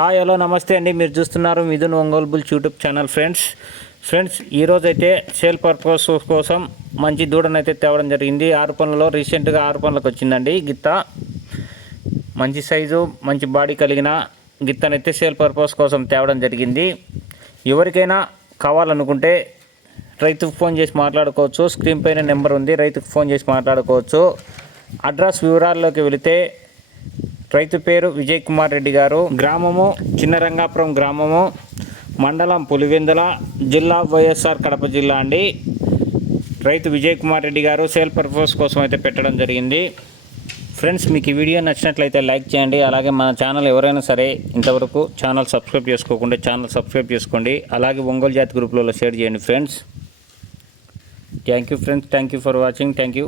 Hi hello నమస్తే అండి. మీరు చూస్తున్నారు Mithun Ongole bulls YouTube channel friends. Friends ఈరోజు అయితే సేల్ పర్పస్ కోసం మంచి దూడనైతే తేవడం జరిగింది. ఆరు పనులలో రీసెంట్గా ఆరు పనులకు వచ్చిందండి గిత్త. మంచి సైజు మంచి బాడీ కలిగిన గిత్తనైతే సేల్ పర్పస్ కోసం తేవడం జరిగింది. ఎవరికైనా కావాలనుకుంటే రైతుకు ఫోన్ చేసి మాట్లాడుకోవచ్చు. స్క్రీన్ పైన నెంబర్ ఉంది రైతుకు ఫోన్ చేసి మాట్లాడుకోవచ్చు. అడ్రస్ వివరాల్లోకి వెళితే రైతు పేరు విజయ్ కుమార్ రెడ్డి గారు. గ్రామము చిన్నరంగాపురం గ్రామము మండలం పులివెందుల జిల్లా వైఎస్ఆర్ కడప జిల్లా అండి. రైతు విజయ్ కుమార్ రెడ్డి గారు సేల్ పర్పస్ కోసం అయితే పెట్టడం జరిగింది. ఫ్రెండ్స్ మీకు ఈ వీడియో నచ్చినట్లయితే లైక్ చేయండి. అలాగే మన ఛానల్ ఎవరైనా సరే ఇంతవరకు ఛానల్ సబ్స్క్రైబ్ చేసుకోకుండా ఛానల్ సబ్స్క్రైబ్ చేసుకోండి. అలాగే ఒంగోలు జాతి గ్రూప్లలో షేర్ చేయండి friends. Thank you friends. Thank you for watching. Thank you.